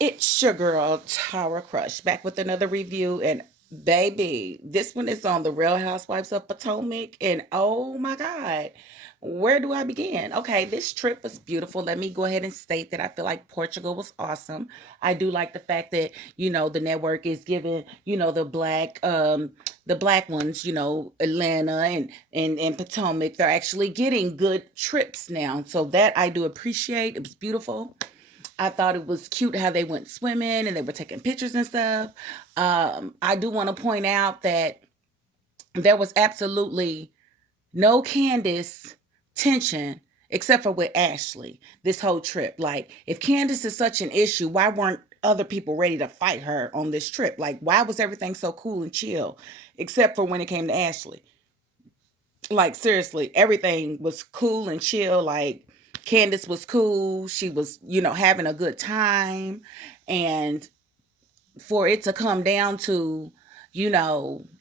It's your girl Tara Crush back with another review, and baby, this one is on the Real Housewives of Potomac, and oh my God, where do I begin? Okay, this trip was beautiful. Let me go ahead and state that I feel like Portugal was awesome. I do like the fact that the network is giving the black ones, Atlanta and Potomac, they're actually getting good trips now. So that I do appreciate. It was beautiful. I thought it was cute how they went swimming and they were taking pictures and stuff. I do want to point out that there was absolutely no Candiace tension except for with Ashley this whole trip. Like, if Candiace is such an issue, why weren't other people ready to fight her on this trip? Like, why was everything so cool and chill except for when it came to Ashley? Like, seriously, everything was cool and chill. Like, Candiace was cool. She was, having a good time. And for it to come down to,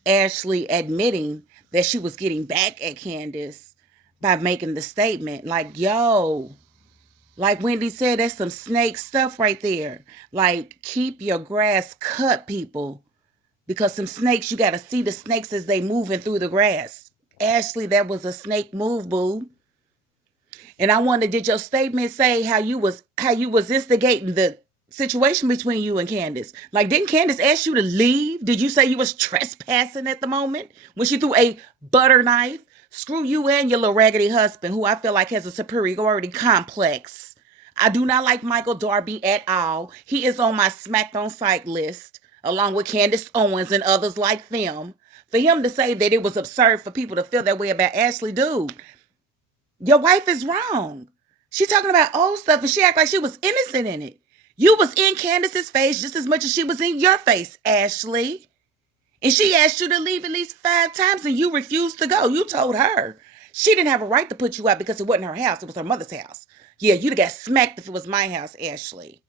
Ashley admitting that she was getting back at Candiace by making the statement, like, yo, like Wendy said, that's some snake stuff right there. Like, keep your grass cut, people, because some snakes, you got to see the snakes as they moving through the grass. Ashley, that was a snake move, boo. And I wonder, did your statement say how you was instigating the situation between you and Candiace? Like, didn't Candiace ask you to leave? Did you say you was trespassing at the moment when she threw a butter knife? Screw you and your little raggedy husband, who I feel like has a superiority complex. I do not like Michael Darby at all. He is on my Smacked on Sight list, along with Candace Owens and others like them. For him to say that it was absurd for people to feel that way about Ashley, dude, your wife is wrong. She talking about old stuff and she act like she was innocent in it. You was in Candace's face just as much as she was in your face, Ashley. And she asked you to leave at least 5 times and you refused to go. You told her. She didn't have a right to put you out because it wasn't her house. It was her mother's house. Yeah, you'd have got smacked if it was my house, Ashley.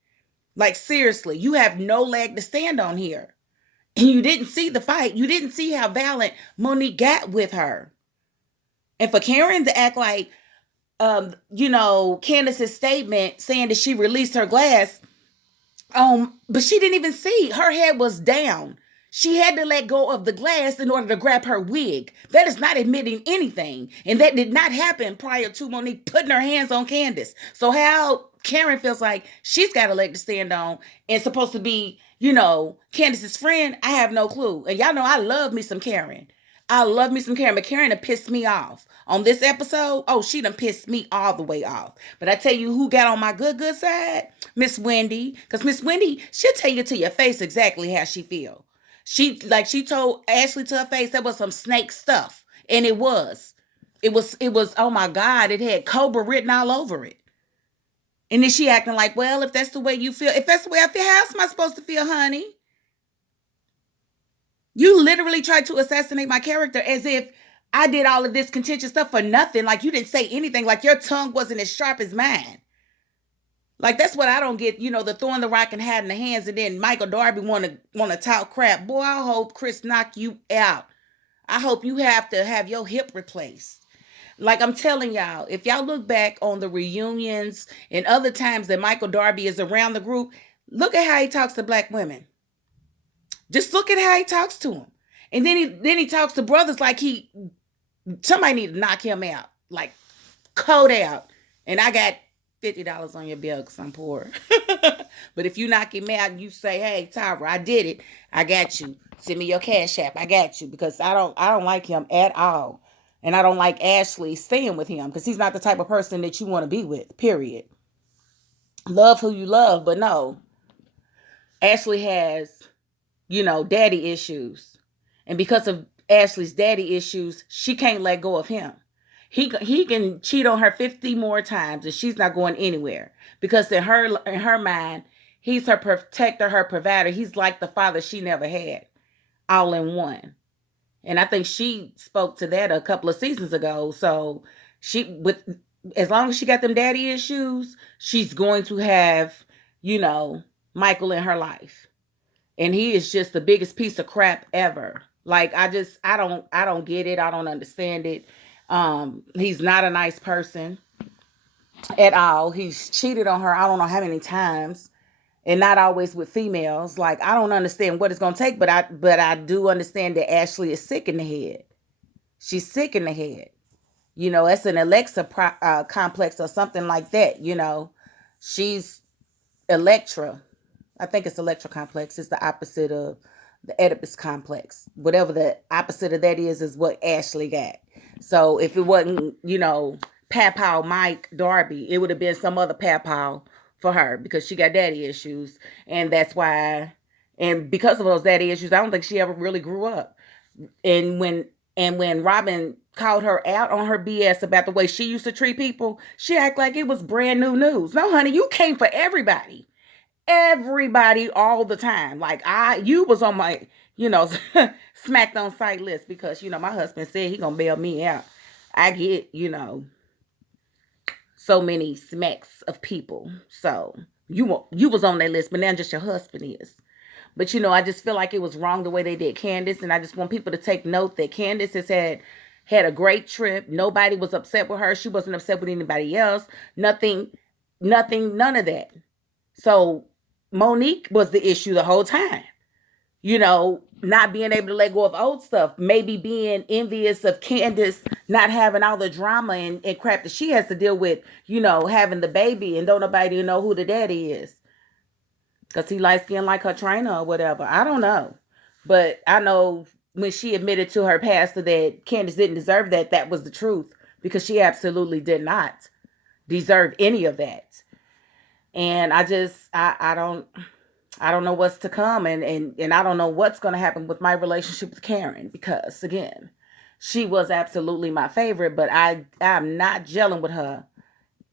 Like, seriously, you have no leg to stand on here. And you didn't see the fight. You didn't see how violent Monique got with her. And for Karen to act like Candace's statement saying that she released her glass, but she didn't even see. Her head was down. She had to let go of the glass in order to grab her wig. That is not admitting anything. And that did not happen prior to Monique putting her hands on Candace. So how Karen feels like she's got a leg to stand on and supposed to be, Candace's friend, I have no clue. And y'all know I love me some Karen. I love me some Karen, but Karen done pissed me off. On this episode, oh, she done pissed me all the way off. But I tell you who got on my good side? Miss Wendy. Because Miss Wendy, she'll tell you to your face exactly how she feel. She told Ashley to her face that was some snake stuff. And it was. It was, oh my God, it had Cobra written all over it. And then she acting like, well, if that's the way you feel, if that's the way I feel, how else am I supposed to feel, honey? You literally tried to assassinate my character as if I did all of this contentious stuff for nothing. Like, you didn't say anything. Like, your tongue wasn't as sharp as mine. Like, that's what I don't get. The throwing the rock and hiding the hands, and then Michael Darby wanna talk crap. Boy, I hope Chris knock you out. I hope you have to have your hip replaced. Like, I'm telling y'all, if y'all look back on the reunions and other times that Michael Darby is around the group, look at how he talks to black women. Just look at how he talks to them. And then he talks to brothers like somebody need to knock him out. Like, code out. And I got $50 on your bill because I'm poor. But if you knock him out and you say, hey, Tyra, I did it, I got you. Send me your cash app. I got you. Because I don't like him at all. And I don't like Ashley staying with him because he's not the type of person that you want to be with, period. Love who you love, but no. Ashley has daddy issues. And because of Ashley's daddy issues, she can't let go of him. He can cheat on her 50 more times and she's not going anywhere. Because in her mind, he's her protector, her provider. He's like the father she never had, all in one. And I think she spoke to that a couple of seasons ago. So as long as she got them daddy issues, she's going to have, Michael in her life. And he is just the biggest piece of crap ever. Like, I don't get it. I don't understand it. He's not a nice person at all. He's cheated on her I don't know how many times. and not always with females. Like, I don't understand what it's gonna take, but I do understand that Ashley is sick in the head. She's sick in the head. It's an Alexa complex or something like that. She's Electra. I think it's Electra complex. It's the opposite of the Oedipus complex. Whatever the opposite of that is what Ashley got. So if it wasn't, Papaw Mike Darby, it would have been some other Papaw for her because she got daddy issues. And that's why, and because of those daddy issues, I don't think she ever really grew up. And when Robin called her out on her BS about the way she used to treat people, she act like it was brand new news. No, honey, you came for everybody all the time. Like, you was on my, smacked on sight list because, my husband said he gonna bail me out. I get, so many smacks of people. So you was on that list, but now just your husband is. But I just feel like it was wrong the way they did Candiace, and I just want people to take note that Candiace has had a great trip. Nobody was upset with her. She wasn't upset with anybody else. Nothing, none of that. So Monique was the issue the whole time. Not being able to let go of old stuff, maybe being envious of Candiace not having all the drama and crap that she has to deal with, having the baby and don't nobody know who the daddy is. Because he light skinned like her trainer or whatever. I don't know. But I know when she admitted to her pastor that Candiace didn't deserve that, that was the truth. Because she absolutely did not deserve any of that. And I don't know what's to come, and I don't know what's going to happen with my relationship with Karen, because again, she was absolutely my favorite, but I'm not gelling with her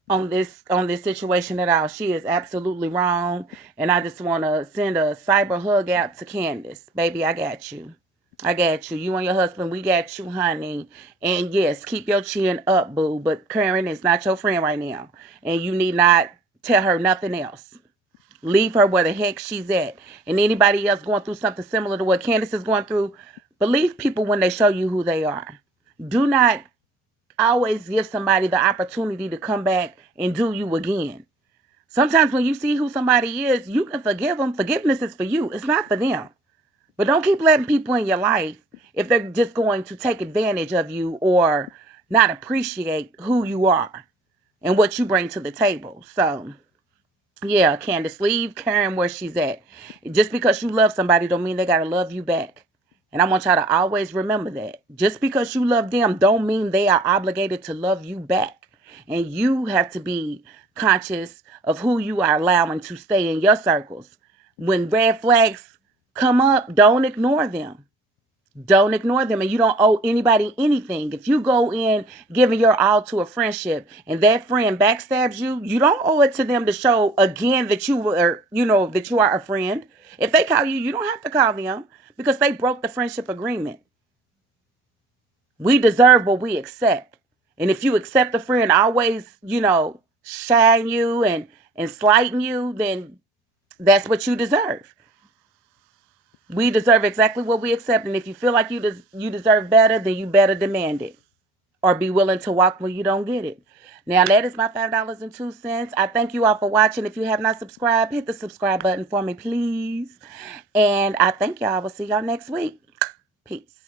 on this situation at all. She is absolutely wrong, and I just want to send a cyber hug out to Candiace. Baby, I got you. I got you. You and your husband, we got you, honey. And yes, keep your chin up, boo. But Karen is not your friend right now, and you need not tell her nothing else. Leave her where the heck she's at. And anybody else going through something similar to what Candiace is going through, believe people when they show you who they are. Do not always give somebody the opportunity to come back and do you again. Sometimes when you see who somebody is, you can forgive them. Forgiveness is for you. It's not for them. But don't keep letting people in your life if they're just going to take advantage of you or not appreciate who you are and what you bring to the table. So yeah, Candiace, leave Karen where she's at. Just because you love somebody don't mean they got to love you back. And I want y'all to always remember that. Just because you love them don't mean they are obligated to love you back. And you have to be conscious of who you are allowing to stay in your circles. When red flags come up, don't ignore them. Don't ignore them, and you don't owe anybody anything. If you go in giving your all to a friendship and that friend backstabs you, you don't owe it to them to show again that you were, that you are a friend. If they call you, you don't have to call them because they broke the friendship agreement. We deserve what we accept. And if you accept a friend always, shying you and slighting you, then that's what you deserve. We deserve exactly what we accept. And if you feel like you deserve better, then you better demand it. Or be willing to walk when you don't get it. Now, that is my $5.02. I thank you all for watching. If you have not subscribed, hit the subscribe button for me, please. And I thank y'all. I will see y'all next week. Peace.